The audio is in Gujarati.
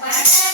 பட